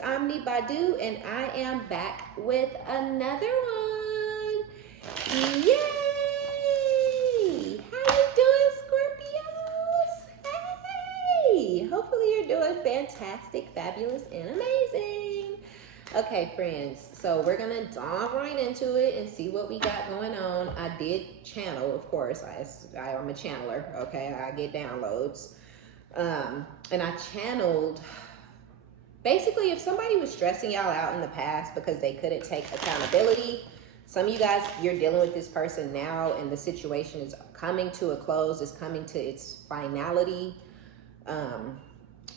OmniBadu, and I am back with another one. Yay! How you doing, Scorpios? Hey! Hopefully you're doing fantastic, fabulous, and amazing. Okay, friends, so we're gonna dive right into it and see what we got going on. I did channel, of course. I am a channeler, okay? I get downloads. And I channeled, basically, if somebody was stressing y'all out in the past because they couldn't take accountability, some of you guys, you're dealing with this person now and the situation is coming to a close, is coming to its finality.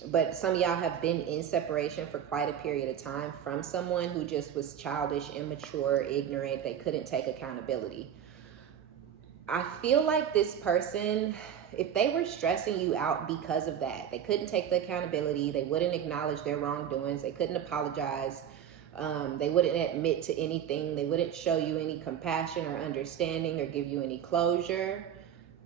But some of y'all have been in separation for quite a period of time from someone who just was childish, immature, ignorant. They couldn't take accountability. I feel like this person, if they were stressing you out because of that, they couldn't take the accountability, they wouldn't acknowledge their wrongdoings, they couldn't apologize, they wouldn't admit to anything, they wouldn't show you any compassion or understanding or give you any closure,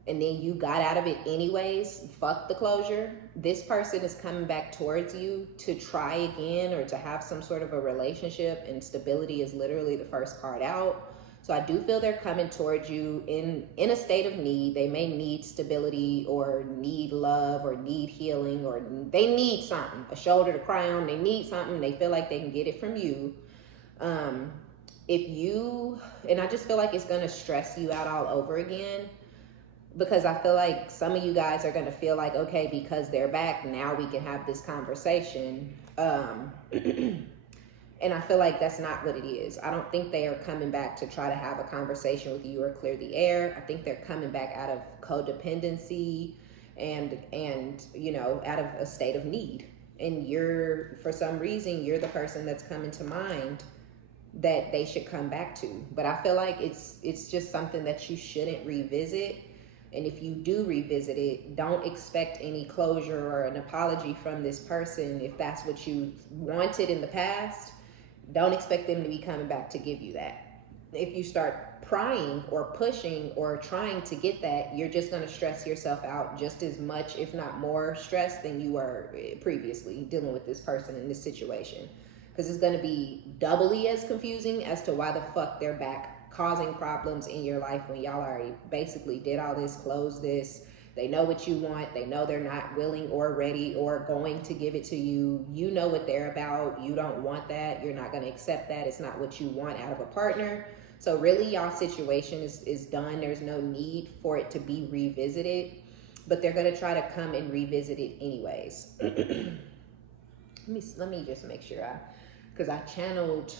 and then you got out of it anyways, fuck the closure. This person is coming back towards you to try again or to have some sort of a relationship, and stability is literally the first card out. So I do feel they're coming towards you in a state of need. They may need stability or need love or need healing, or they need something, a shoulder to cry on. They need something. They feel like they can get it from you. And I just feel like it's going to stress you out all over again, because I feel like some of you guys are going to feel like, okay, because they're back, now we can have this conversation. And I feel like that's not what it is. I don't think they are coming back to try to have a conversation with you or clear the air. I think they're coming back out of codependency and you know, out of a state of need. And for some reason, you're the person that's coming to mind that they should come back to. But I feel like it's just something that you shouldn't revisit. And if you do revisit it, don't expect any closure or an apology from this person. If that's what you wanted in the past, don't expect them to be coming back to give you that. If you start prying or pushing or trying to get that, you're just going to stress yourself out just as much, if not more stressed than you were previously dealing with this person in this situation. Because it's going to be doubly as confusing as to why the fuck they're back causing problems in your life when y'all already basically did all this, closed this. They know what you want. They know they're not willing or ready or going to give it to you. You know what they're about. You don't want that. You're not going to accept that. It's not what you want out of a partner. So really, y'all's situation is done. There's no need for it to be revisited, but they're going to try to come and revisit it anyways. Let me just make sure because I channeled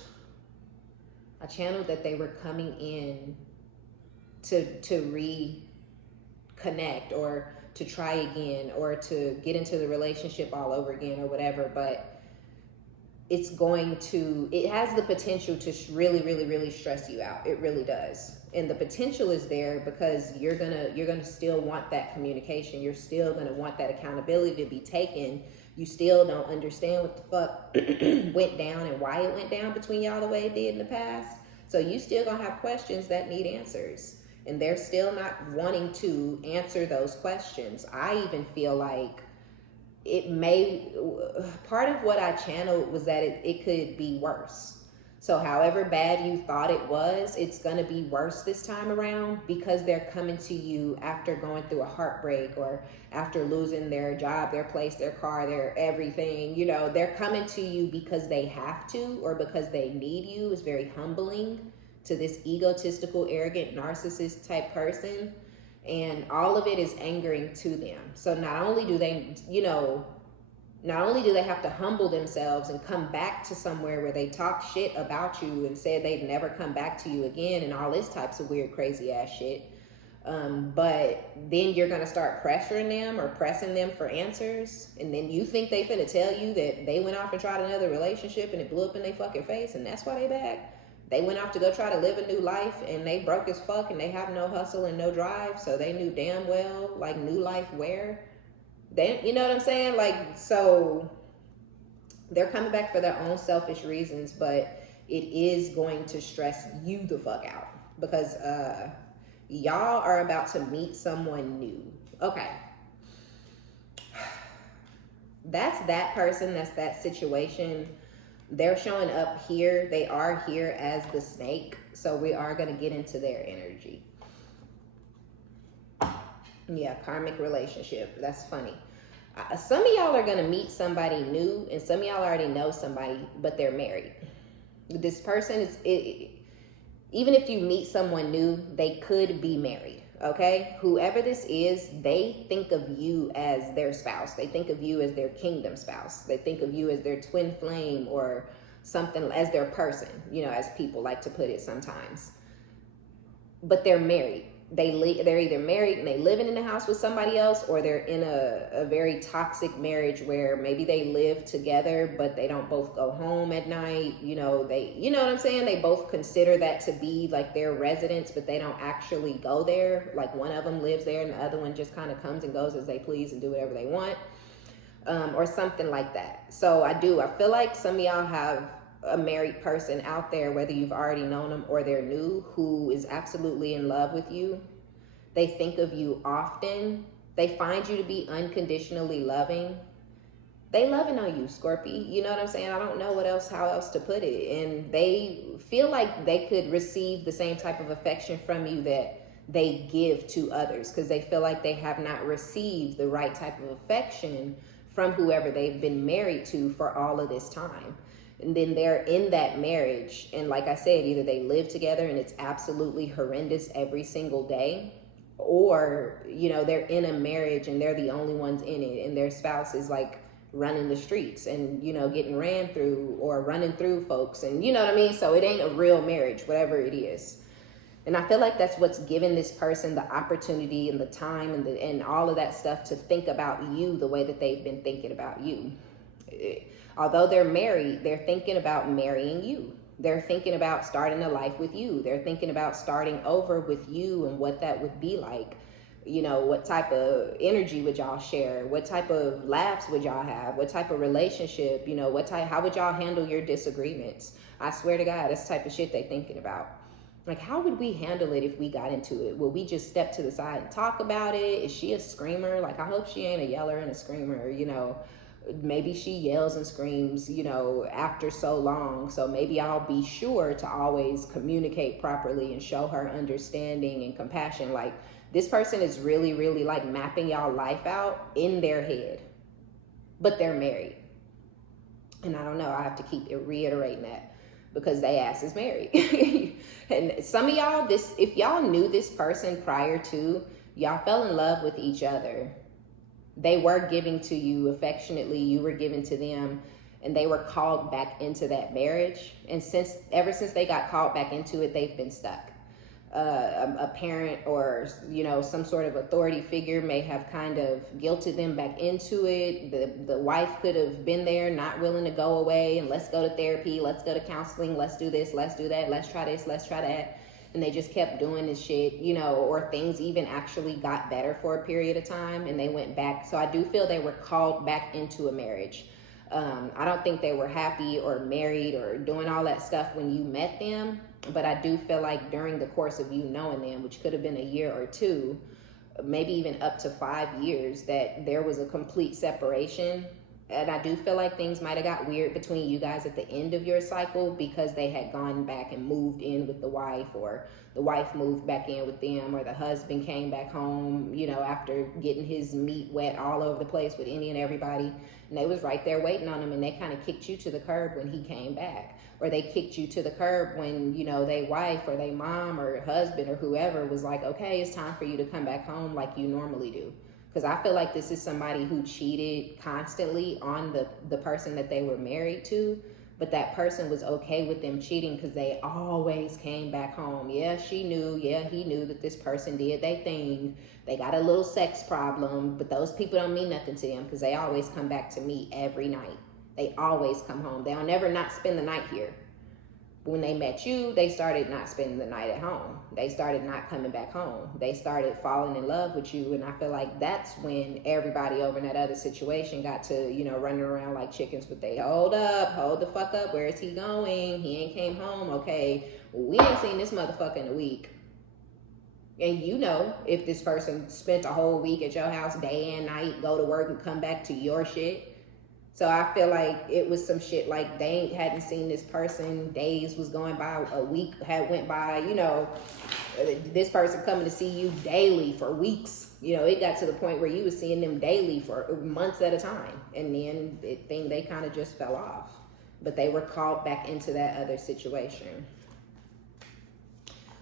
that they were coming in to reconnect or to try again or to get into the relationship all over again or whatever, but it has the potential to really, really, really stress you out. It really does. And the potential is there because you're gonna still want that communication. You're still gonna want that accountability to be taken. You still don't understand what the fuck went down and why it went down between y'all the way it did in the past. So you still gonna have questions that need answers. And they're still not wanting to answer those questions. I even feel like part of what I channeled was that it could be worse. So however bad you thought it was, it's gonna be worse this time around because they're coming to you after going through a heartbreak or after losing their job, their place, their car, their everything. You know, they're coming to you because they have to or because they need you. It's very humbling to this egotistical, arrogant, narcissist type person. And all of it is angering to them. So not only do they have to humble themselves and come back to somewhere where they talk shit about you and said they'd never come back to you again and all this types of weird, crazy ass shit. But then you're going to start pressuring them or pressing them for answers. And then you think they finna tell you that they went off and tried another relationship and it blew up in their fucking face and that's why they back. They went off to go try to live a new life and they broke as fuck and they have no hustle and no drive. So they knew damn well, like, new life where. You know what I'm saying? Like, so they're coming back for their own selfish reasons, but it is going to stress you the fuck out because y'all are about to meet someone new. Okay. That's that person, that's that situation. They're showing up here. They are here as the snake. So we are going to get into their energy. Yeah, karmic relationship. That's funny. Some of y'all are going to meet somebody new, and some of y'all already know somebody, but they're married. This person is, even if you meet someone new, they could be married. Okay, whoever this is, they think of you as their spouse. They think of you as their kingdom spouse. They think of you as their twin flame or something, as their person, you know, as people like to put it sometimes. But they're married. They're either married and they living in the house with somebody else, or they're in a very toxic marriage where maybe they live together but they don't both go home at night. You know, you know what I'm saying? They both consider that to be like their residence, but they don't actually go there. Like one of them lives there and the other one just kind of comes and goes as they please and do whatever they want, or something like that. So I feel like some of y'all have a married person out there, whether you've already known them or they're new, who is absolutely in love with you. They think of you often. They find you to be unconditionally loving. They loving on you, Scorpio. You know what I'm saying? I don't know how else to put it. And they feel like they could receive the same type of affection from you that they give to others, because they feel like they have not received the right type of affection from whoever they've been married to for all of this time. And then they're in that marriage, and like I said, either they live together and it's absolutely horrendous every single day, or, you know, they're in a marriage and they're the only ones in it, and their spouse is like running the streets and, you know, getting ran through or running through folks, and you know what I mean? So it ain't a real marriage, whatever it is. And I feel like that's what's given this person the opportunity and the time and all of that stuff to think about you the way that they've been thinking about you. Although they're married, they're thinking about marrying you. They're thinking about starting a life with you. They're thinking about starting over with you and what that would be like. You know, what type of energy would y'all share? What type of laughs would y'all have? What type of relationship? You know, how would y'all handle your disagreements? I swear to God, that's the type of shit they thinking about. Like, how would we handle it if we got into it? Will we just step to the side and talk about it? Is she a screamer? Like, I hope she ain't a yeller and a screamer, you know. Maybe she yells and screams, you know, after so long. So maybe I'll be sure to always communicate properly and show her understanding and compassion. Like, this person is really, really like mapping y'all life out in their head, but they're married. And I don't know, I have to keep reiterating that because they ass is married. And some of y'all, if y'all knew this person prior to, y'all fell in love with each other. They were giving to you affectionately, you were giving to them, and they were called back into that marriage. And ever since they got called back into it, they've been stuck. A parent or, you know, some sort of authority figure may have kind of guilted them back into it. The wife could have been there, not willing to go away, and let's go to therapy, let's go to counseling, let's do this, let's do that, let's try this, let's try that. And they just kept doing this shit, you know, or things even actually got better for a period of time and they went back. So I do feel they were called back into a marriage. I don't think they were happy or married or doing all that stuff when you met them, but I do feel like during the course of you knowing them, which could have been a year or two, maybe even up to 5 years, that there was a complete separation. And I do feel like things might have got weird between you guys at the end of your cycle because they had gone back and moved in with the wife, or the wife moved back in with them, or the husband came back home, you know, after getting his meat wet all over the place with any and everybody. And they was right there waiting on him, and they kind of kicked you to the curb when he came back. Or they kicked you to the curb when, you know, they wife or they mom or husband or whoever was like, okay, it's time for you to come back home like you normally do. Because I feel like this is somebody who cheated constantly on the person that they were married to, but that person was okay with them cheating because they always came back home. Yeah, she knew. Yeah, he knew that this person did their thing. They got a little sex problem, but those people don't mean nothing to them because they always come back to me every night. They always come home. They'll never not spend the night here. When they met you, they started not spending the night at home. They started not coming back home. They started falling in love with you. And I feel like that's when everybody over in that other situation got to, you know, running around like chickens. But they hold the fuck up. Where is he going? He ain't came home. Okay, well, we ain't seen this motherfucker in a week. And you know, if this person spent a whole week at your house, day and night, go to work and come back to your shit. So I feel like it was some shit like they hadn't seen this person, days was going by, a week had went by, you know, this person coming to see you daily for weeks. You know, it got to the point where you was seeing them daily for months at a time. And then they kind of just fell off. But they were called back into that other situation.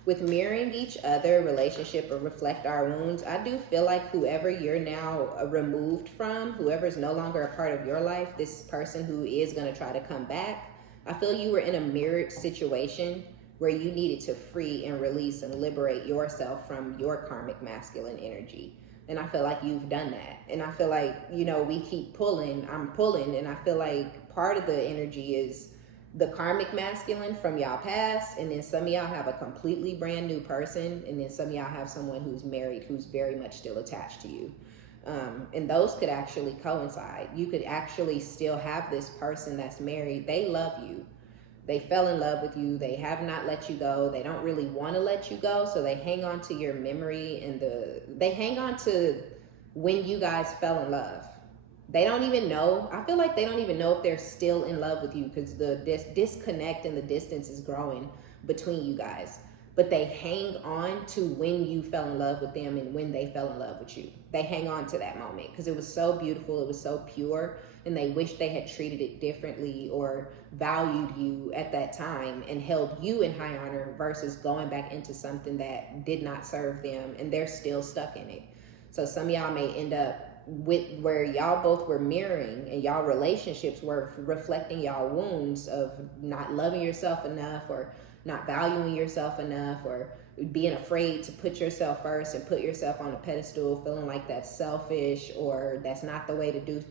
With mirroring each other, relationship or reflect our wounds, I do feel like whoever you're now removed from, whoever's no longer a part of your life, this person who is going to try to come back, I feel you were in a mirrored situation where you needed to free and release and liberate yourself from your karmic masculine energy. And I feel like you've done that. And I feel like, you know, we keep pulling, I'm pulling, and I feel like part of the energy is the karmic masculine from y'all past, and then some of y'all have a completely brand new person, and then some of y'all have someone who's married who's very much still attached to you. And those could actually coincide. You could actually still have this person that's married. They love you. They fell in love with you. They have not let you go. They don't really want to let you go. So they hang on to your memory, and they hang on to when you guys fell in love. They don't even know. I feel like they don't even know if they're still in love with you, because the disconnect and the distance is growing between you guys. But they hang on to when you fell in love with them and when they fell in love with you. They hang on to that moment because it was so beautiful. It was so pure. And they wish they had treated it differently or valued you at that time and held you in high honor versus going back into something that did not serve them, and they're still stuck in it. So some of y'all may end up with where y'all both were mirroring, and y'all relationships were reflecting y'all wounds of not loving yourself enough, or not valuing yourself enough, or being afraid to put yourself first and put yourself on a pedestal, feeling like that's selfish or that's not the way to do.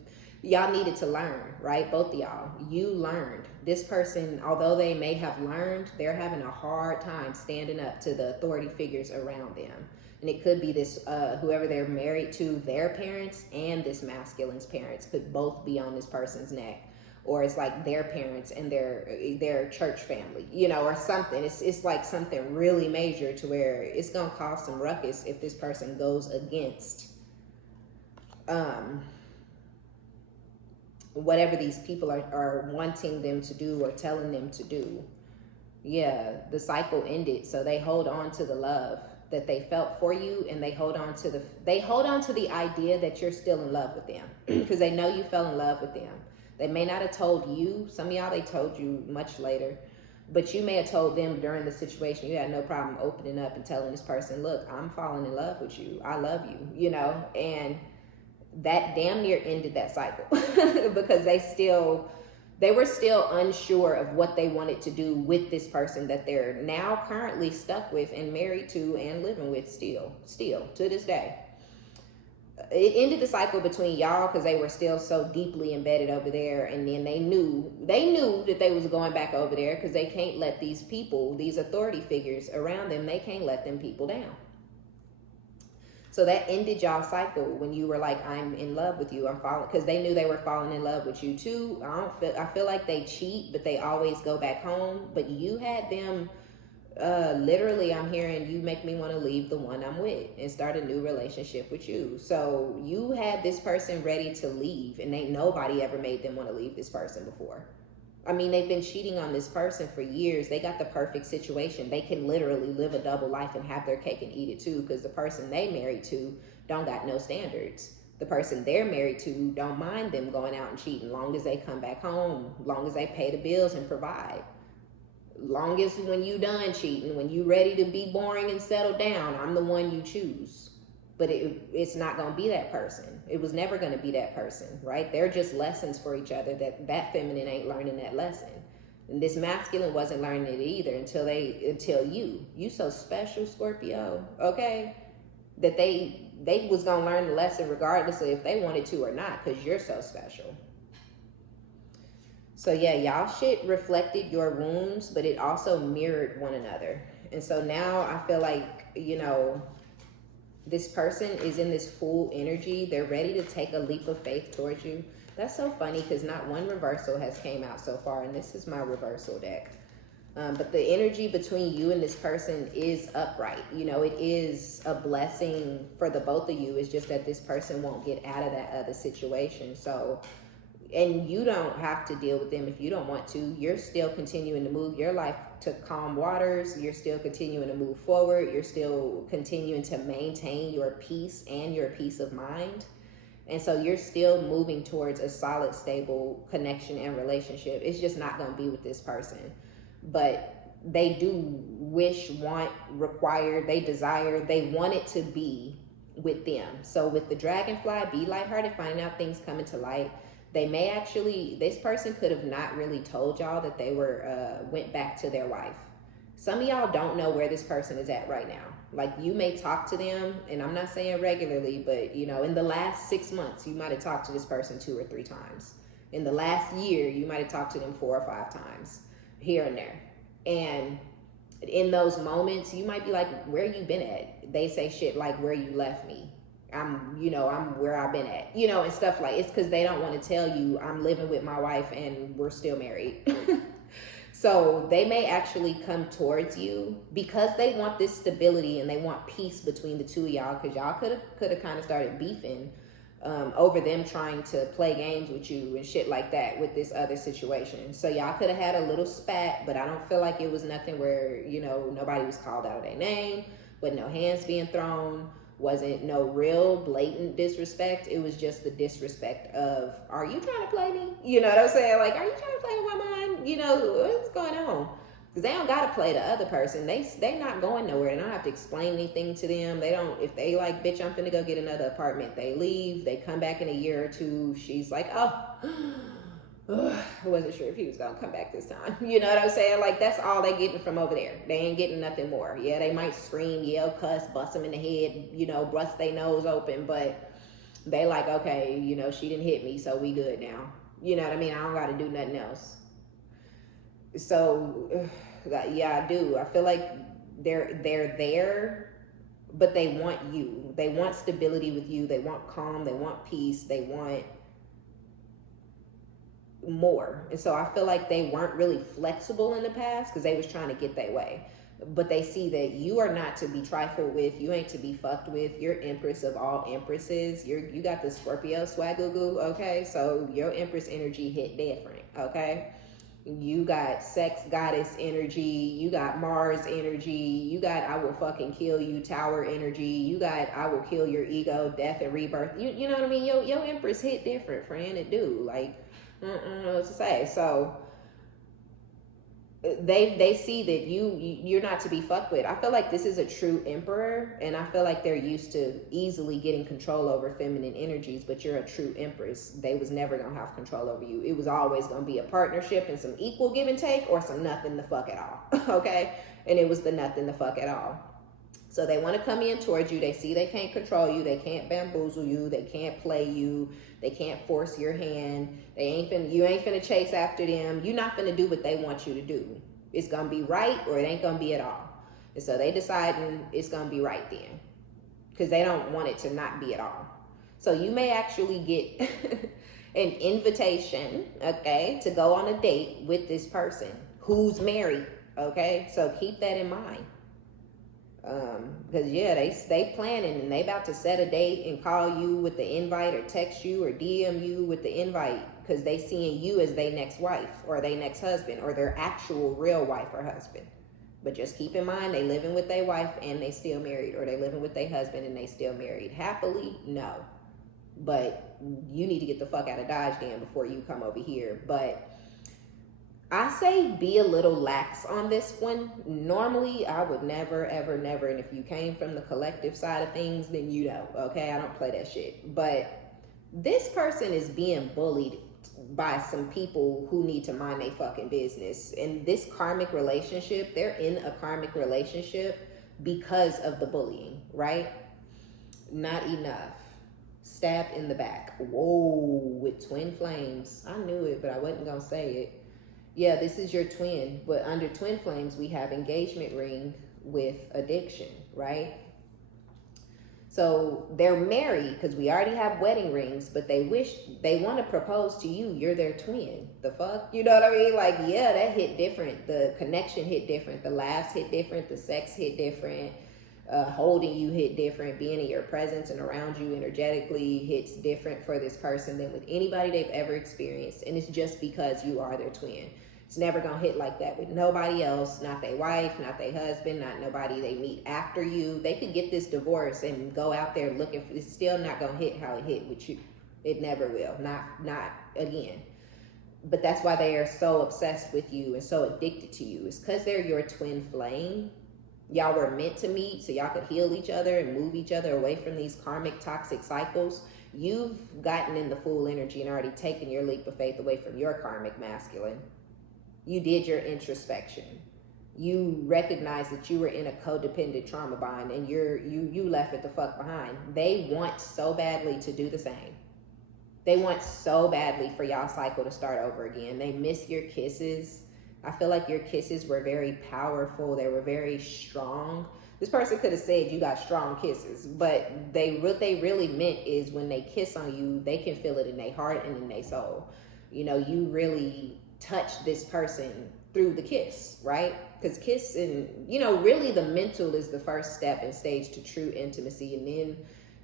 Y'all needed to learn, right? Both of y'all, you learned. This person, although they may have learned, they're having a hard time standing up to the authority figures around them. And it could be this, whoever they're married to, their parents and this masculine's parents could both be on this person's neck. Or it's like their parents and their church family, you know, or something. It's like something really major to where it's going to cause some ruckus if this person goes against whatever these people are wanting them to do or telling them to do. Yeah, the cycle ended. So they hold on to the love that they felt for you, and they hold on to the idea that you're still in love with them because they know you fell in love with them. They may not have told you. Some of y'all, they told you much later, but you may have told them during the situation. You had no problem opening up and telling this person, look, I'm falling in love with you. I love you, you know, and that damn near ended that cycle because they were still unsure of what they wanted to do with this person that they're now currently stuck with and married to and living with still to this day. It ended the cycle between y'all because they were still so deeply embedded over there, and then they knew that they was going back over there because they can't let these people, these authority figures around them, they can't let them people down. So that ended y'all cycle when you were like, I'm in love with you, I'm falling, because they knew they were falling in love with you too. I feel like they cheat, but they always go back home. But you had them, literally, I'm hearing you make me want to leave the one I'm with and start a new relationship with you. So you had this person ready to leave, and ain't nobody ever made them want to leave this person before. I mean, they've been cheating on this person for years. They got the perfect situation. They can literally live a double life and have their cake and eat it too, because the person they married to don't got no standards. The person they're married to don't mind them going out and cheating, long as they come back home, long as they pay the bills and provide. Long as when you done cheating, when you ready to be boring and settle down, I'm the one you choose. But it's not going to be that person. It was never going to be that person, right? They're just lessons for each other that feminine ain't learning that lesson. And this masculine wasn't learning it either until you so special, Scorpio, okay? That they was going to learn the lesson regardless of if they wanted to or not, because you're so special. So yeah, y'all shit reflected your wounds, but it also mirrored one another. And so now I feel like, you know, this person is in this full energy. They're ready to take a leap of faith towards you. That's so funny because not one reversal has came out so far, and this is my reversal deck. But the energy between you and this person is upright. You know, it is a blessing for the both of you. It's just that this person won't get out of that other situation. So And you don't have to deal with them if you don't want to. You're still continuing to move your life to calm waters. You're still continuing to move forward. You're still continuing to maintain your peace and your peace of mind. And so you're still moving towards a solid, stable connection and relationship. It's just not going to be with this person. But they do wish, want, require, they desire, they want it to be with them. So with the dragonfly, be lighthearted, finding out things coming to light. They may actually, this person could have not really told y'all that they went back to their wife. Some of y'all don't know where this person is at right now. Like, you may talk to them, and I'm not saying regularly, but you know, in the last 6 months, you might have talked to this person 2 or 3 times. In the last year, you might have talked to them 4 or 5 times, here and there. And in those moments, you might be like, where you been at? They say shit like, where you left me. I'm where I've been at, and stuff like, it's because they don't want to tell you I'm living with my wife and we're still married. So they may actually come towards you because they want this stability and they want peace between the two of y'all, because y'all could have kind of started beefing over them trying to play games with you and shit like that with this other situation. So y'all could have had a little spat, but I don't feel like it was nothing where, nobody was called out of their name, but no hands being thrown. Wasn't no real blatant disrespect. It was just the disrespect of, are you trying to play me? You know what I'm saying? Like, are you trying to play with my mind? What's going on? Because they don't got to play the other person. They not going nowhere. They don't have to explain anything to them. They don't, if they like, bitch, I'm finna go get another apartment. They leave. They come back in a year or 2. She's like, oh, I wasn't sure if he was gonna come back this time. You know what I'm saying? Like, that's all they getting from over there. They ain't getting nothing more. Yeah, they might scream, yell, cuss, bust them in the head, bust their nose open, but they like, okay, she didn't hit me, so we good now. You know what I mean? I don't gotta do nothing else. So yeah, I do. I feel like they're there, but they want you. They want stability with you. They want calm. They want peace. They want more. And so I feel like they weren't really flexible in the past because they was trying to get their way. But they see that you are not to be trifled with. You ain't to be fucked with. You're empress of all empresses. You got the Scorpio swagoo, okay? So your empress energy hit different, okay? You got sex goddess energy. You got Mars energy. You got I will fucking kill you Tower energy. You got I will kill your ego, death and rebirth. You know what I mean? Your empress hit different, friend. It do. Like, I don't know what to say. So they see that you're not to be fucked with. I feel like this is a true emperor, and I feel like they're used to easily getting control over feminine energies, but you're a true empress. They was never gonna have control over you. It was always gonna be a partnership and some equal give and take, or some nothing the fuck at all. Okay? And it was the nothing the fuck at all. So they want to come in towards you. They see they can't control you. They can't bamboozle you. They can't play you. They can't force your hand. You ain't finna chase after them. You're not finna do what they want you to do. It's gonna be right, or it ain't gonna be at all. And so they deciding it's gonna be right then, because they don't want it to not be at all. So you may actually get an invitation, okay, to go on a date with this person who's married, okay? So keep that in mind. Because yeah, they planning and they about to set a date and call you with the invite, or text you or DM you with the invite, because they seeing you as their next wife or their next husband or their actual real wife or husband. But just keep in mind, they living with their wife and they still married, or they living with their husband and they still married. Happily, no. But you need to get the fuck out of Dodge then before you come over here. But I say be a little lax on this one. Normally, I would never, ever, never. And if you came from the collective side of things, then you know, okay? I don't play that shit. But this person is being bullied by some people who need to mind their fucking business. And this karmic relationship, they're in a karmic relationship because of the bullying, right? Not enough. Stabbed in the back. Whoa, with twin flames. I knew it, but I wasn't going to say it. Yeah, this is your twin, but under twin flames, we have engagement ring with addiction, right? So they're married because we already have wedding rings, but they want to propose to you. You're their twin. The fuck? You know what I mean? Like, yeah, that hit different. The connection hit different. The laughs hit different. The sex hit different. Holding you hit different. Being in your presence and around you energetically hits different for this person than with anybody they've ever experienced. And it's just because you are their twin. It's never gonna hit like that with nobody else, not their wife, not their husband, not nobody they meet after you. They could get this divorce and go out there looking for, it's still not gonna hit how it hit with you. It never will, not again. But that's why they are so obsessed with you and so addicted to you. It's because they're your twin flame. Y'all were meant to meet so y'all could heal each other and move each other away from these karmic toxic cycles. You've gotten in the full energy and already taken your leap of faith away from your karmic masculine. You did your introspection. You recognized that you were in a codependent trauma bond and you left it the fuck behind. They want so badly to do the same. They want so badly for y'all cycle to start over again. They miss your kisses. I feel like your kisses were very powerful. They were very strong. This person could have said you got strong kisses, but what they really meant is when they kiss on you, they can feel it in their heart and in their soul. You know, you really touch this person through the kiss, right? Because kiss and, you know, really the mental is the first step and stage to true intimacy. And then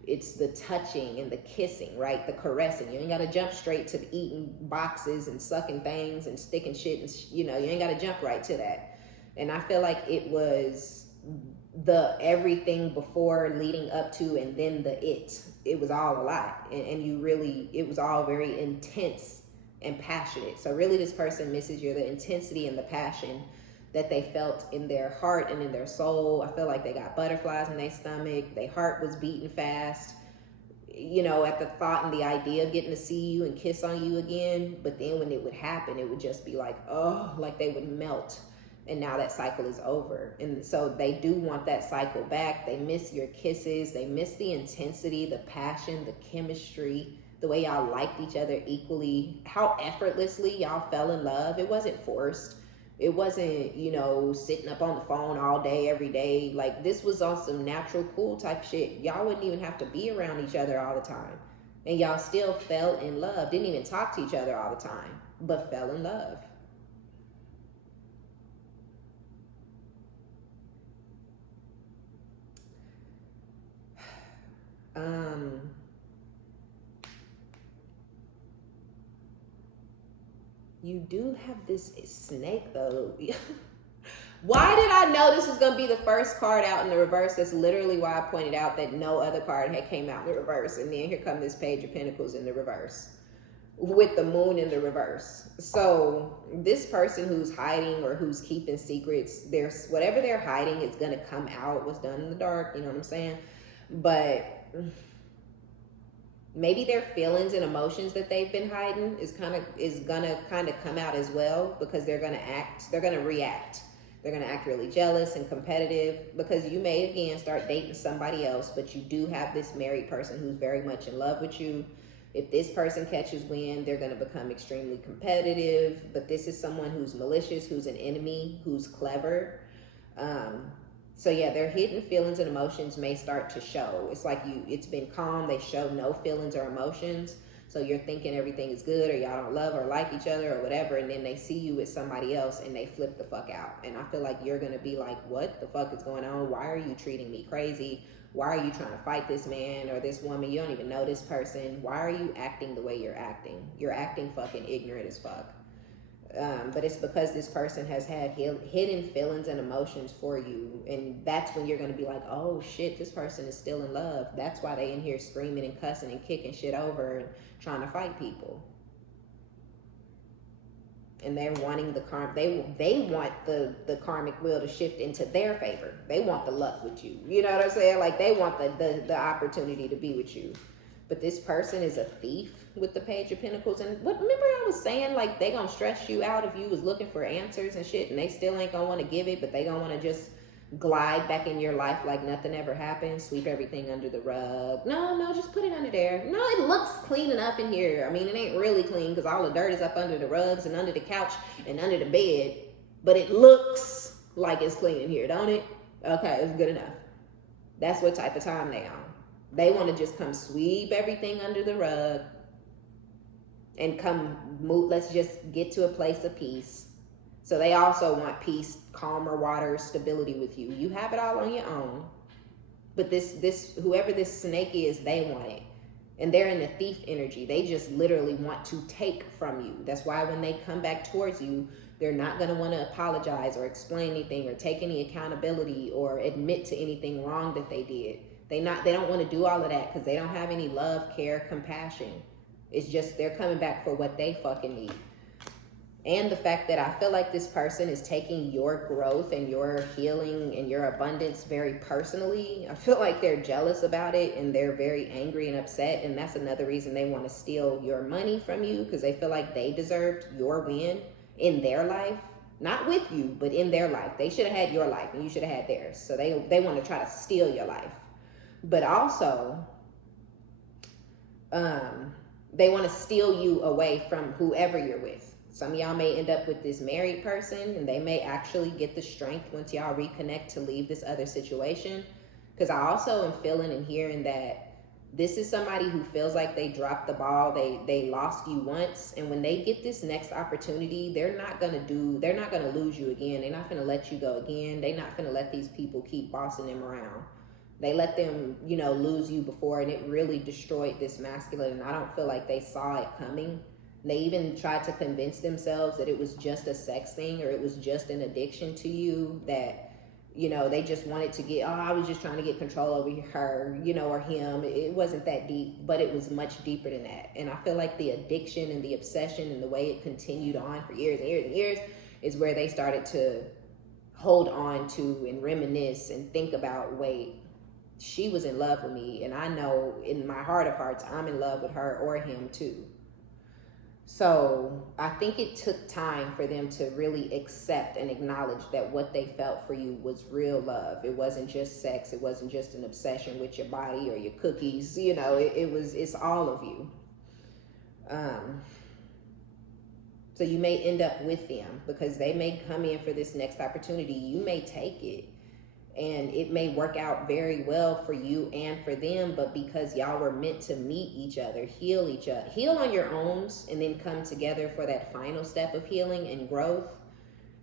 it's the touching and the kissing, right? The caressing. You ain't got to jump straight to the eating boxes and sucking things and sticking shit. And, you know, you ain't got to jump right to that. And I feel like it was the everything before leading up to and then the it was all a lot. And you really, it was all very intense and passionate. So really this person misses you, the intensity and the passion that they felt in their heart and in their soul. I feel like they got butterflies in their stomach. Their heart was beating fast, you know, at the thought and the idea of getting to see you and kiss on you again. But then when it would happen, it would just be like, oh, like they would melt. And now that cycle is over. And so they do want that cycle back. They miss your kisses. They miss the intensity, the passion, the chemistry, the way y'all liked each other equally, how effortlessly y'all fell in love. It wasn't forced. It wasn't, you know, sitting up on the phone all day, every day. Like, this was on some natural, cool type shit. Y'all wouldn't even have to be around each other all the time. And y'all still fell in love. Didn't even talk to each other all the time, but fell in love. You do have this snake though. Why did I know this was going to be the first card out in the reverse? That's literally why I pointed out that no other card had came out in the reverse. And then here come this Page of Pentacles in the reverse with the moon in the reverse. So this person who's hiding or who's keeping secrets, there's whatever they're hiding is going to come out. What's done in the dark, you know what I'm saying? But maybe their feelings and emotions that they've been hiding is gonna come out as well, because they're gonna react. They're gonna act really jealous and competitive, because you may again start dating somebody else, but you do have this married person who's very much in love with you. If this person catches wind, they're gonna become extremely competitive. But this is someone who's malicious, who's an enemy, who's clever. So yeah, their hidden feelings and emotions may start to show. It's like it's been calm. They show no feelings or emotions. So you're thinking everything is good, or y'all don't love or like each other or whatever. And then they see you with somebody else and they flip the fuck out. And I feel like you're going to be like, what the fuck is going on? Why are you treating me crazy? Why are you trying to fight this man or this woman? You don't even know this person. Why are you acting the way you're acting? You're acting fucking ignorant as fuck. But it's because this person has had hidden feelings and emotions for you. And that's when you're going to be like, oh shit, this person is still in love. That's why they in here screaming and cussing and kicking shit over and trying to fight people. And they're wanting the they want the karmic wheel to shift into their favor. They want the luck with you. You know what I'm saying? Like, they want the opportunity to be with you. But this person is a thief with the Page of Pentacles. And remember I was saying, like, they gonna stress you out if you was looking for answers and shit, and they still ain't gonna want to give it, but they gonna want to just glide back in your life like nothing ever happened, sweep everything under the rug. No, just put it under there. No, it looks clean enough in here. I mean, it ain't really clean because all the dirt is up under the rugs and under the couch and under the bed, but it looks like it's clean in here, don't it? Okay, it's good enough. That's what type of time they on. They want to just come sweep everything under the rug and come move. Let's just get to a place of peace. So they also want peace, calmer water, stability with you. You have it all on your own. But whoever this snake is, they want it. And they're in the thief energy. They just literally want to take from you. That's why when they come back towards you, they're not going to want to apologize or explain anything or take any accountability or admit to anything wrong that they did. They don't want to do all of that because they don't have any love, care, compassion. It's just they're coming back for what they fucking need. And the fact that I feel like this person is taking your growth and your healing and your abundance very personally. I feel like they're jealous about it and they're very angry and upset. And that's another reason they want to steal your money from you, because they feel like they deserved your win in their life. Not with you, but in their life. They should have had your life and you should have had theirs. So they want to try to steal your life. But also, they want to steal you away from whoever you're with. Some of y'all may end up with this married person and they may actually get the strength once y'all reconnect to leave this other situation. Because I also am feeling and hearing that this is somebody who feels like they dropped the ball. They lost you once. And when they get this next opportunity, they're not going to lose you again. They're not going to let you go again. They're not going to let these people keep bossing them around. They let them, lose you before, and it really destroyed this masculine. And I don't feel like they saw it coming. They even tried to convince themselves that it was just a sex thing or it was just an addiction to you, that, they just wanted to get, I was just trying to get control over her, or him. It wasn't that deep, but it was much deeper than that. And I feel like the addiction and the obsession and the way it continued on for years and years and years is where they started to hold on to and reminisce and think about, wait, she was in love with me. And I know in my heart of hearts, I'm in love with her or him too. So I think it took time for them to really accept and acknowledge that what they felt for you was real love. It wasn't just sex. It wasn't just an obsession with your body or your cookies. It's all of you. So you may end up with them because they may come in for this next opportunity. You may take it. And it may work out very well for you and for them, but because y'all were meant to meet each other, heal on your own, and then come together for that final step of healing and growth.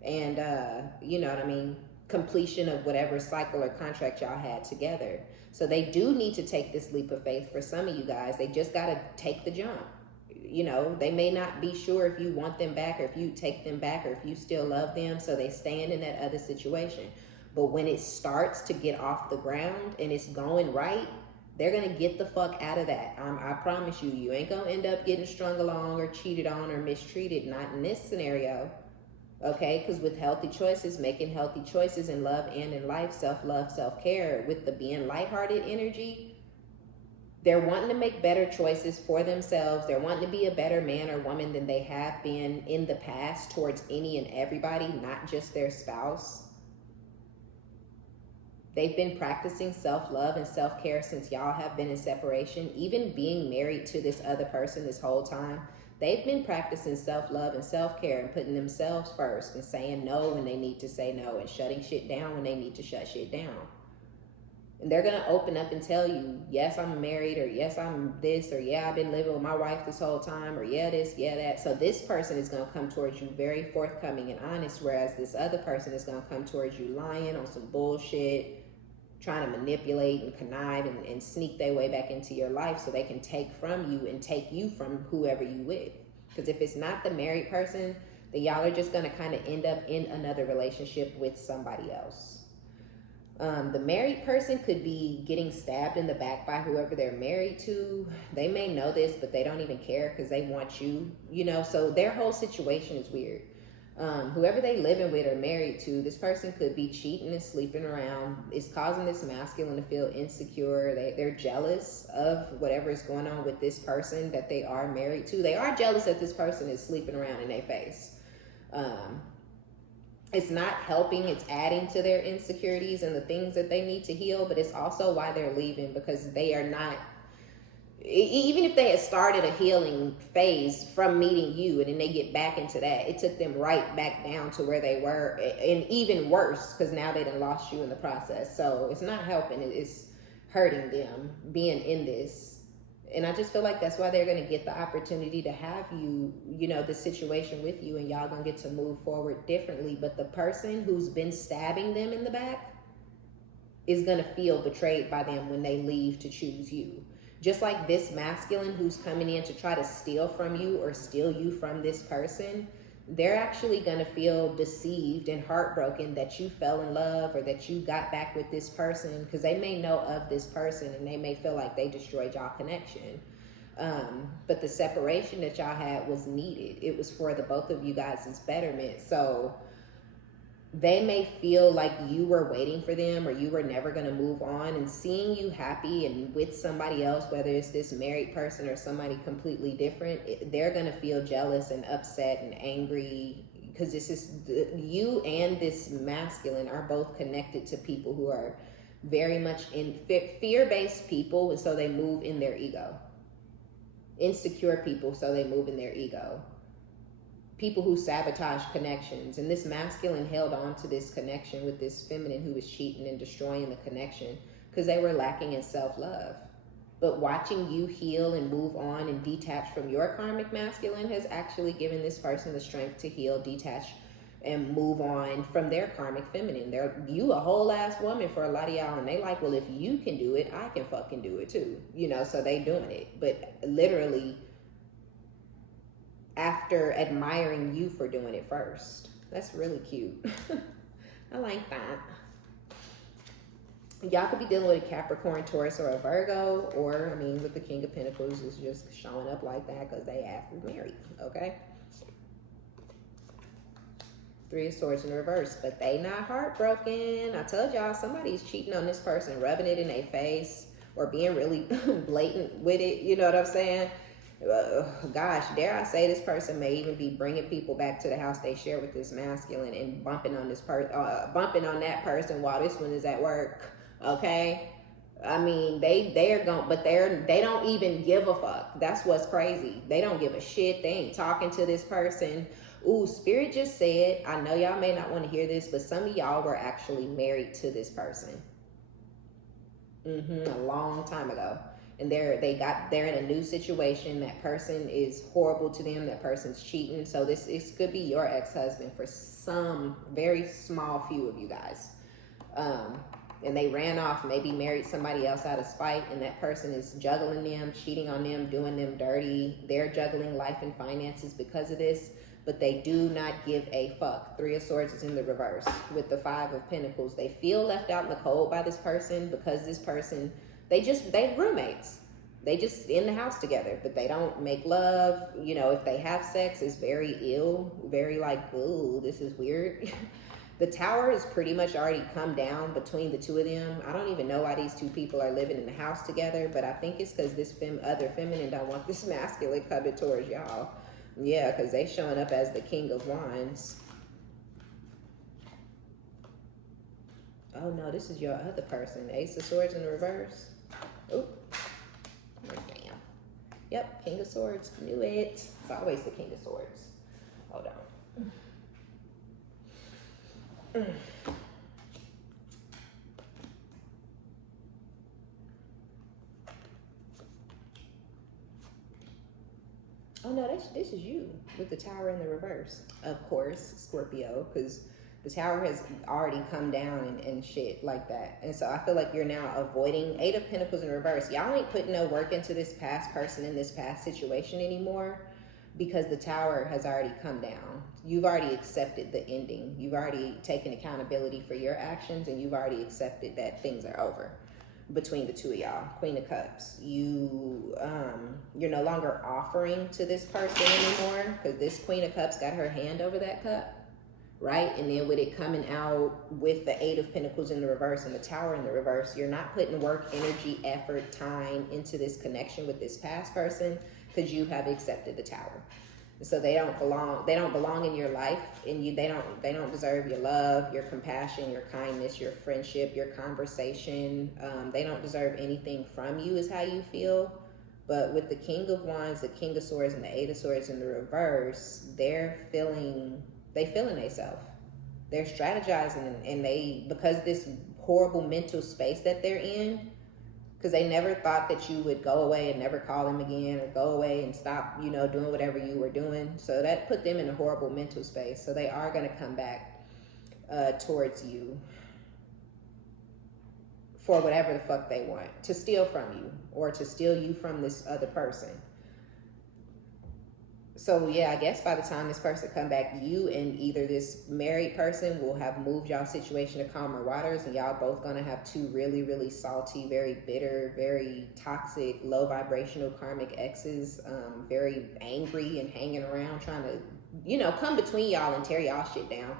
And, completion of whatever cycle or contract y'all had together. So they do need to take this leap of faith for some of you guys. They just got to take the jump. They may not be sure if you want them back or if you take them back or if you still love them. So they stand in that other situation. But when it starts to get off the ground and it's going right, they're going to get the fuck out of that. I promise you, you ain't going to end up getting strung along or cheated on or mistreated. Not in this scenario. Okay? Because with healthy choices, making healthy choices in love and in life, self-love, self-care, with the being lighthearted energy, they're wanting to make better choices for themselves. They're wanting to be a better man or woman than they have been in the past towards any and everybody, not just their spouse. They've been practicing self-love and self-care since y'all have been in separation. Even being married to this other person this whole time, they've been practicing self-love and self-care and putting themselves first and saying no when they need to say no and shutting shit down when they need to shut shit down. And they're going to open up and tell you, yes, I'm married, or yes, I'm this, or yeah, I've been living with my wife this whole time, or yeah, this, yeah, that. So this person is going to come towards you very forthcoming and honest, whereas this other person is going to come towards you lying on some bullshit, trying to manipulate and connive and sneak their way back into your life so they can take from you and take you from whoever you with. Because if it's not the married person, then y'all are just going to kind of end up in another relationship with somebody else. The married person could be getting stabbed in the back by whoever they're married to. They may know this, but they don't even care because they want you, so their whole situation is weird. Whoever they living with or married to, this person could be cheating and sleeping around. It's causing this masculine to feel insecure. They're jealous of whatever is going on with this person that they are married to. They are jealous that this person is sleeping around in their face. It's not helping, it's adding to their insecurities and the things that they need to heal, but it's also why they're leaving, because they are not, even if they had started a healing phase from meeting you and then they get back into that, it took them right back down to where they were, and even worse, because now they done lost you in the process. So it's not helping, it's hurting them being in this. And I just feel like that's why they're going to get the opportunity to have you, the situation with you, and y'all going to get to move forward differently. But the person who's been stabbing them in the back, is going to feel betrayed by them when they leave to choose you. Just like this masculine who's coming in to try to steal from you or steal you from this person, they're actually going to feel deceived and heartbroken that you fell in love or that you got back with this person, because they may know of this person and they may feel like they destroyed y'all connection. But the separation that y'all had was needed. It was for the both of you guys' betterment. So they may feel like you were waiting for them or you were never going to move on, and seeing you happy and with somebody else, whether it's this married person or somebody completely different, they're going to feel jealous and upset and angry, because this is you and this masculine are both connected to people who are very much in fear-based people, and so they move in their ego. Insecure people, so they move in their ego. People who sabotage connections, and this masculine held on to this connection with this feminine who was cheating and destroying the connection because they were lacking in self-love. But watching you heal and move on and detach from your karmic masculine has actually given this person the strength to heal, detach, and move on from their karmic feminine. You a whole ass woman for a lot of y'all, and they like, well, if you can do it, I can fucking do it too, you know. So they doing it, but literally after admiring you for doing it first. That's really cute. I like that. Y'all could be dealing with a Capricorn, Taurus, or a Virgo, or, I mean, with the King of Pentacles, is just showing up like that because they asked to marry, okay? Three of Swords in reverse, but they not heartbroken. I told y'all, somebody's cheating on this person, rubbing it in their face, or being really blatant with it, you know what I'm saying? Gosh, dare I say, this person may even be bringing people back to the house they share with this masculine and bumping on that person while this one is at work. Okay, I mean, they are going, but they don't even give a fuck. That's what's crazy. They don't give a shit. They ain't talking to this person. Ooh, Spirit just said, I know y'all may not want to hear this, but some of y'all were actually married to this person. A long time ago. And they're in a new situation. That person is horrible to them. That person's cheating. So this could be your ex-husband for some very small few of you guys. And they ran off, maybe married somebody else out of spite, and that person is juggling them, cheating on them, doing them dirty. They're juggling life and finances because of this, but they do not give a fuck. Three of Swords is in the reverse with the Five of Pentacles. They feel left out in the cold by this person because this person, they roommates. They just in the house together, but they don't make love. You know, if they have sex, it's very ill, very like, ooh, this is weird. The Tower has pretty much already come down between the two of them. I don't even know why these two people are living in the house together, but I think it's because this other feminine don't want this masculine coming towards y'all. Yeah, because they showing up as the King of Wands. Oh no, this is your other person. Ace of Swords in the reverse. Oop. Damn. Yep, King of Swords. Knew it. It's always the King of Swords. Hold on. Oh no, this is you with the Tower in the reverse. Of course, Scorpio, because the Tower has already come down and shit like that. And so I feel like you're now avoiding Eight of Pentacles in reverse. Y'all ain't putting no work into this past person in this past situation anymore, because the Tower has already come down. You've already accepted the ending. You've already taken accountability for your actions, and you've already accepted that things are over between the two of y'all. Queen of Cups. You're no longer offering to this person anymore, because this Queen of Cups got her hand over that cup, right? And then with it coming out with the Eight of Pentacles in the reverse and the Tower in the reverse, you're not putting work, energy, effort, time into this connection with this past person, because you have accepted the Tower. So they don't belong in your life, and they don't deserve your love, your compassion, your kindness, your friendship, your conversation. They don't deserve anything from you, is how you feel. But with the King of Wands, the King of Swords, and the Eight of Swords in the reverse, they feeling themselves. They're strategizing, and because this horrible mental space that they're in, because they never thought that you would go away and never call them again, or go away and stop, doing whatever you were doing. So that put them in a horrible mental space. So they are going to come back towards you. for whatever the fuck they want, to steal from you or to steal you from this other person. So yeah, I guess by the time this person come back, you and either this married person will have moved y'all situation to calmer waters, and y'all both gonna have two really, really salty, very bitter, very toxic, low vibrational karmic exes, very angry and hanging around trying to, you know, come between y'all and tear y'all shit down.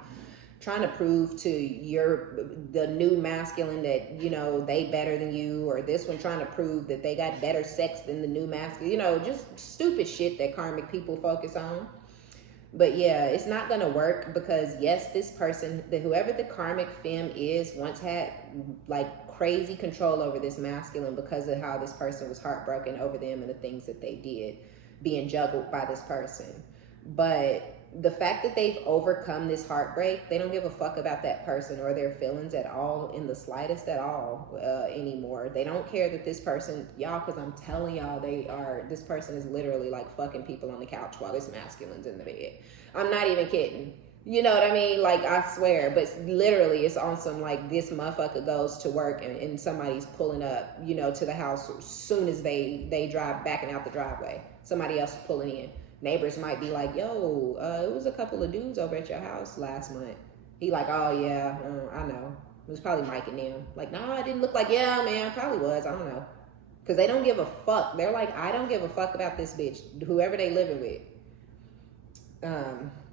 Trying to prove to the new masculine that, you know, they better than you, or this one trying to prove that they got better sex than the new masculine, you know, just stupid shit that karmic people focus on. But yeah, it's not gonna work, because yes, this person, whoever the karmic femme is, once had like crazy control over this masculine because of how this person was heartbroken over them and the things that they did, being juggled by this person. But the fact that they've overcome this heartbreak, they don't give a fuck about that person or their feelings at all, in the slightest at all, anymore. They don't care that this person, y'all, because I'm telling y'all, this person is literally like fucking people on the couch while this masculine's in the bed. I'm not even kidding. You know what I mean? Like, I swear. But literally, it's on some, like, this motherfucker goes to work and somebody's pulling up, you know, to the house as soon as they drive backing out the driveway. Somebody else is pulling in. Neighbors might be like, yo, it was a couple of dudes over at your house last month. He like, oh yeah, I know. It was probably Mike and them. Like, no, it didn't look like, yeah, man, probably was. I don't know. Because they don't give a fuck. They're like, I don't give a fuck about this bitch, whoever they living with.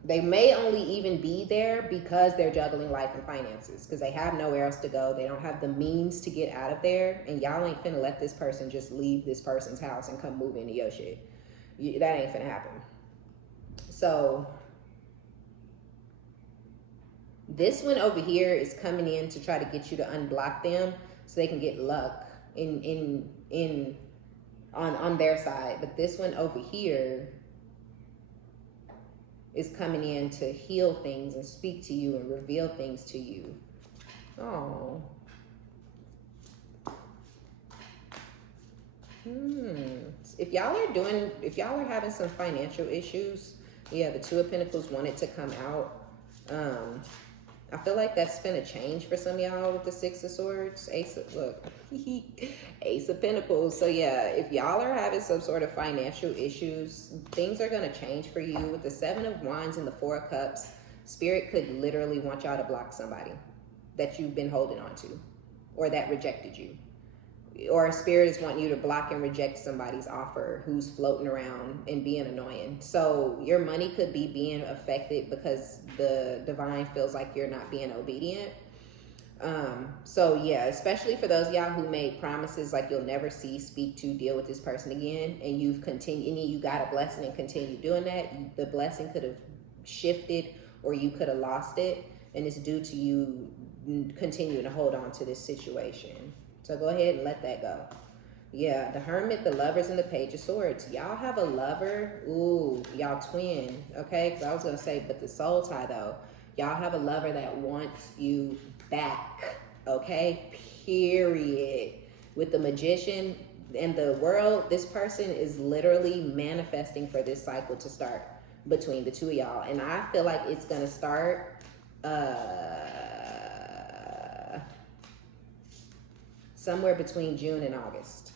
They may only even be there because they're juggling life and finances, because they have nowhere else to go. They don't have the means to get out of there. And y'all ain't finna let this person just leave this person's house and come move into your shit. That ain't finna happen. So this one over here is coming in to try to get you to unblock them so they can get luck on their side. But this one over here is coming in to heal things and speak to you and reveal things to you. Oh. If y'all are having some financial issues, yeah, the Two of Pentacles wanted to come out. I feel like that's gonna change for some of y'all with the Six of Swords. Ace of Pentacles. So yeah, if y'all are having some sort of financial issues, things are gonna change for you. With the Seven of Wands and the Four of Cups, Spirit could literally want y'all to block somebody that you've been holding on to, or that rejected you. Or Spirit is wanting you to block and reject somebody's offer who's floating around and being annoying. So your money could be being affected because the divine feels like you're not being obedient. So yeah, especially for those of y'all who made promises like you'll never see, speak to, deal with this person again, and you've continued, and you got a blessing and continue doing that, the blessing could have shifted or you could have lost it, and it's due to you continuing to hold on to this situation. So go ahead and let that go. Yeah, the Hermit, the Lovers, and the Page of Swords. Y'all have a lover. Ooh, y'all twin. Okay, because I was going to say, but the soul tie, though. Y'all have a lover that wants you back. Okay, period. With the Magician and the World, this person is literally manifesting for this cycle to start between the two of y'all. And I feel like it's going to start... somewhere between June and August.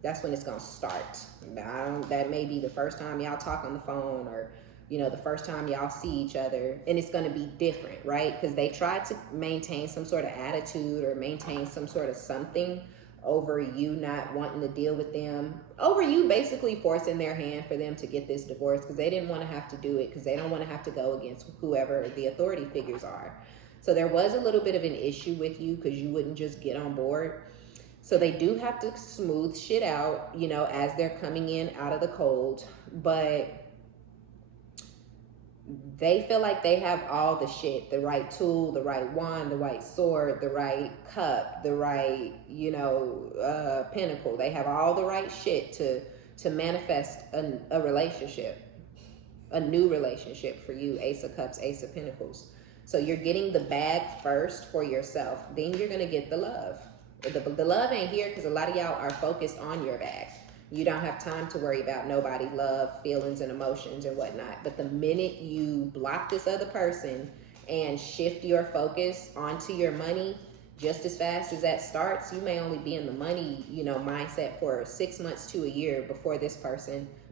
That's when it's gonna start. That may be the first time y'all talk on the phone, or you know, the first time y'all see each other, and it's gonna be different, right? Because they try to maintain some sort of attitude or maintain some sort of something over you not wanting to deal with them, over you basically forcing their hand for them to get this divorce, because they didn't want to have to do it, because they don't want to have to go against whoever the authority figures are. So there was a little bit of an issue with you because you wouldn't just get on board. So they do have to smooth shit out, you know, as they're coming in out of the cold. But they feel like they have all the shit, the right tool, the right wand, the right sword, the right cup, the right, you know, pentacle. They have all the right shit to manifest a relationship, a new relationship for you, Ace of Cups, Ace of Pentacles. So you're getting the bag first for yourself. Then you're going to get the love. The love ain't here because a lot of y'all are focused on your bag. You don't have time to worry about nobody, love, feelings, and emotions and whatnot. But the minute you block this other person and shift your focus onto your money, just as fast as that starts, you may only be in the money, you know, mindset for 6 months to a year before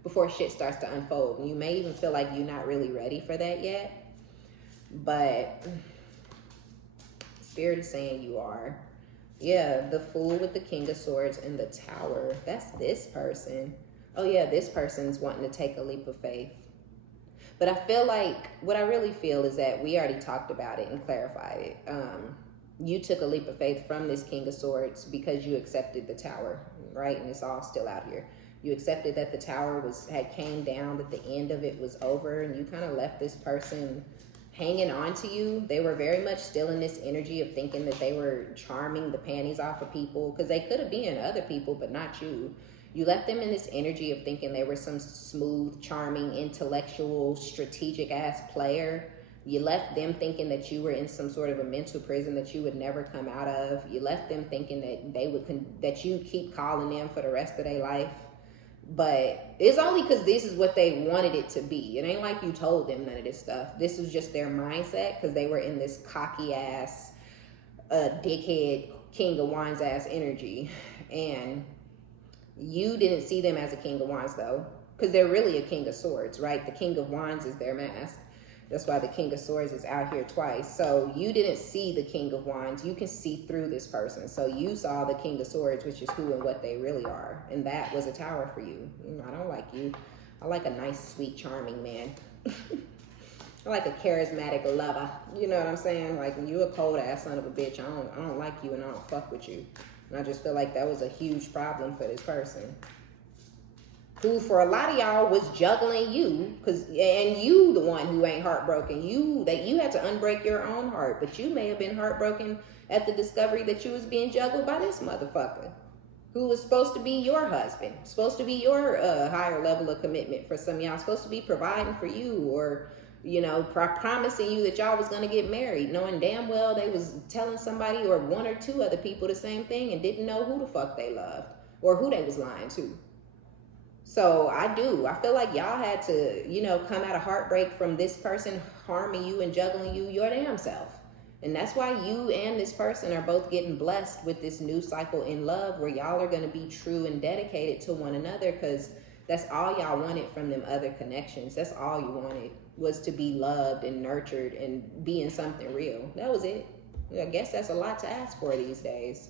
before shit starts to unfold. And you may even feel like you're not really ready for that yet. But Spirit is saying you are. Yeah, the Fool with the King of Swords and the Tower. That's this person. Oh yeah, this person's wanting to take a leap of faith. But I feel like, what I really feel is that we already talked about it and clarified it. You took a leap of faith from this King of Swords because you accepted the Tower, right? And it's all still out here. You accepted that the Tower had came down, that the end of it was over, and you kind of left this person hanging on to you. They were very much still in this energy of thinking that they were charming the panties off of people, because they could have been other people, but not you. You left them in this energy of thinking they were some smooth, charming, intellectual, strategic ass player. You left them thinking that you were in some sort of a mental prison that you would never come out of. You left them thinking that that you keep calling them for the rest of their life. But it's only because this is what they wanted it to be. It ain't like you told them none of this stuff. This was just their mindset because they were in this cocky ass, dickhead, King of Wands ass energy. And you didn't see them as a King of Wands though, because they're really a King of Swords, right? The King of Wands is their mask. That's why the King of Swords is out here twice. So you didn't see the King of Wands. You can see through this person. So you saw the King of Swords, which is who and what they really are. And that was a Tower for you. I don't like you. I like a nice, sweet, charming man. I like a charismatic lover. You know what I'm saying? Like, you a cold ass son of a bitch. I don't like you and I don't fuck with you. And I just feel like that was a huge problem for this person, who for a lot of y'all was juggling you, and you the one who ain't heartbroken. You had to unbreak your own heart, but you may have been heartbroken at the discovery that you was being juggled by this motherfucker, who was supposed to be your husband, supposed to be your higher level of commitment for some of y'all, supposed to be providing for you, or you know, promising you that y'all was gonna get married, knowing damn well they was telling somebody or one or two other people the same thing and didn't know who the fuck they loved or who they was lying to. So I feel like y'all had to, you know, come out of heartbreak from this person harming you and juggling you your damn self. And that's why you and this person are both getting blessed with this new cycle in love, where y'all are going to be true and dedicated to one another, because that's all y'all wanted from them other connections. That's all you wanted, was to be loved and nurtured and be in something real. That was it. I guess that's a lot to ask for these days.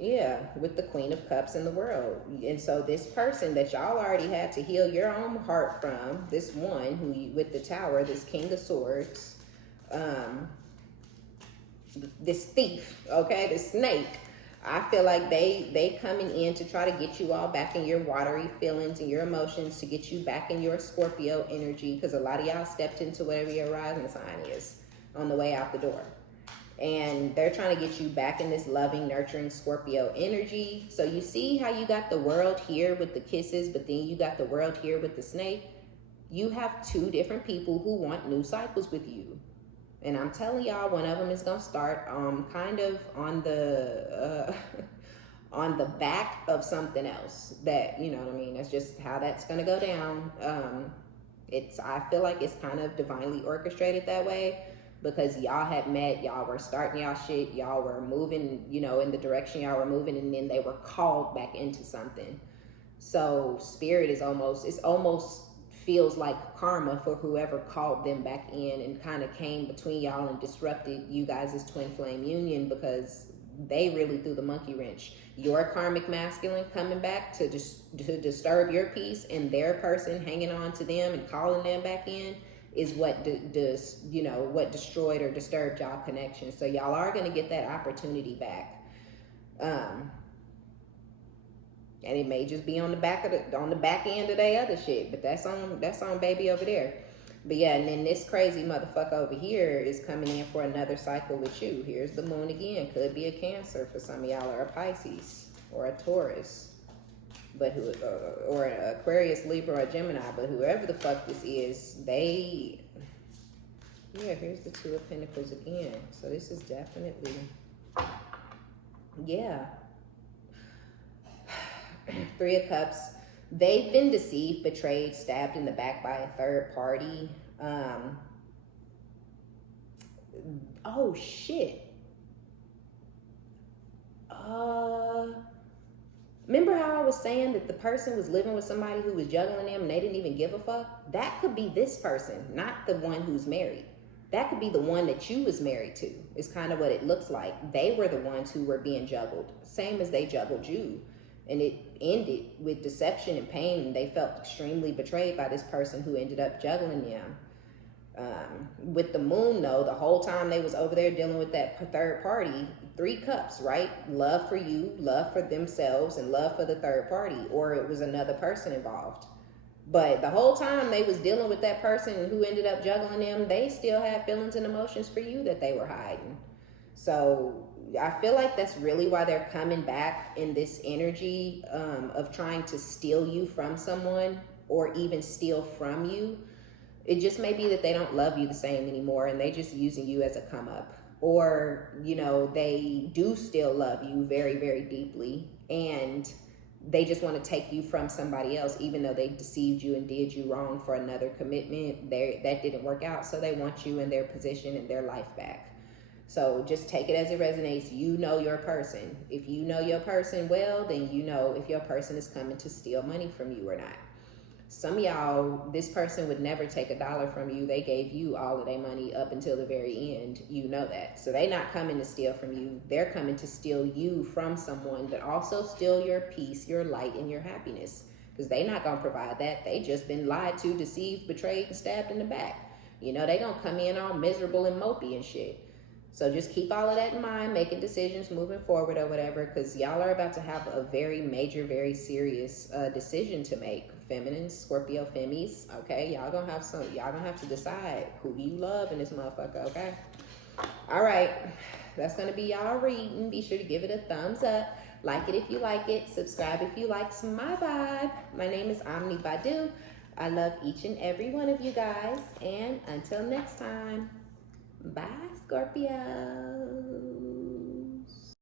Yeah, with the Queen of Cups in the world. And so this person that y'all already had to heal your own heart from, this one who with the Tower, this King of Swords, this thief, okay, this snake, I feel like they coming in to try to get you all back in your watery feelings and your emotions, to get you back in your Scorpio energy, because a lot of y'all stepped into whatever your rising sign is on the way out the door. And they're trying to get you back in this loving, nurturing Scorpio energy. So you see how you got the World here with the kisses, but then you got the World here with the snake? You have two different people who want new cycles with you. And I'm telling y'all, one of them is going to start kind of on the on the back of something else that, you know what I mean? That's just how that's going to go down. I feel like it's kind of divinely orchestrated that way, because y'all had met, y'all were starting y'all shit, y'all were moving, you know, in the direction y'all were moving, and then they were called back into something. So Spirit is almost feels like karma for whoever called them back in and kind of came between y'all and disrupted you guys' twin flame union, because they really threw the monkey wrench. Your karmic masculine coming back to disturb your peace, and their person hanging on to them and calling them back in, is what what destroyed or disturbed y'all connection. So y'all are going to get that opportunity back, and it may just be on the back end of their other shit, but that's on baby over there. But yeah, and then this crazy motherfucker over here is coming in for another cycle with you. Here's the moon again. Could be a Cancer for some of y'all, or a Pisces, or a Taurus, but or an Aquarius, Libra, or Gemini. But whoever the fuck this is, here's the Two of Pentacles again. So this is definitely, yeah. Three of Cups. They've been deceived, betrayed, stabbed in the back by a third party. Oh shit. Remember how I was saying that the person was living with somebody who was juggling them and they didn't even give a fuck? That could be this person, not the one who's married. That could be the one that you was married to. It's kind of what it looks like. They were the ones who were being juggled, same as they juggled you. And it ended with deception and pain, and they felt extremely betrayed by this person who ended up juggling them. With the moon, though, the whole time they was over there dealing with that third party, 3 cups, right? Love for you, love for themselves, and love for the third party, or it was another person involved. But the whole time they was dealing with that person who ended up juggling them, they still had feelings and emotions for you that they were hiding. So I feel like that's really why they're coming back in this energy of trying to steal you from someone, or even steal from you. It just may be that they don't love you the same anymore and they just using you as a come up. Or, you know, they do still love you very, very deeply, and they just want to take you from somebody else, even though they deceived you and did you wrong for another commitment. That didn't work out, so they want you in their position and their life back. So just take it as it resonates. You know your person. If you know your person well, then you know if your person is coming to steal money from you or not. Some of y'all, this person would never take $1 from you. They gave you all of their money up until the very end. You know that. So they're not coming to steal from you. They're coming to steal you from someone, but also steal your peace, your light, and your happiness. Because they're not going to provide that. They just been lied to, deceived, betrayed, and stabbed in the back. You know, they're going to come in all miserable and mopey and shit. So just keep all of that in mind, making decisions moving forward or whatever, because y'all are about to have a very major, very serious decision to make. Feminines, Scorpio femmies, okay? Y'all gonna have to decide who you love in this motherfucker, okay? All right, that's gonna be y'all reading. Be sure to give it a thumbs up. Like it if you like it. Subscribe if you like my vibe. My name is OmniBadu. I love each and every one of you guys. And until next time, bye, Scorpio.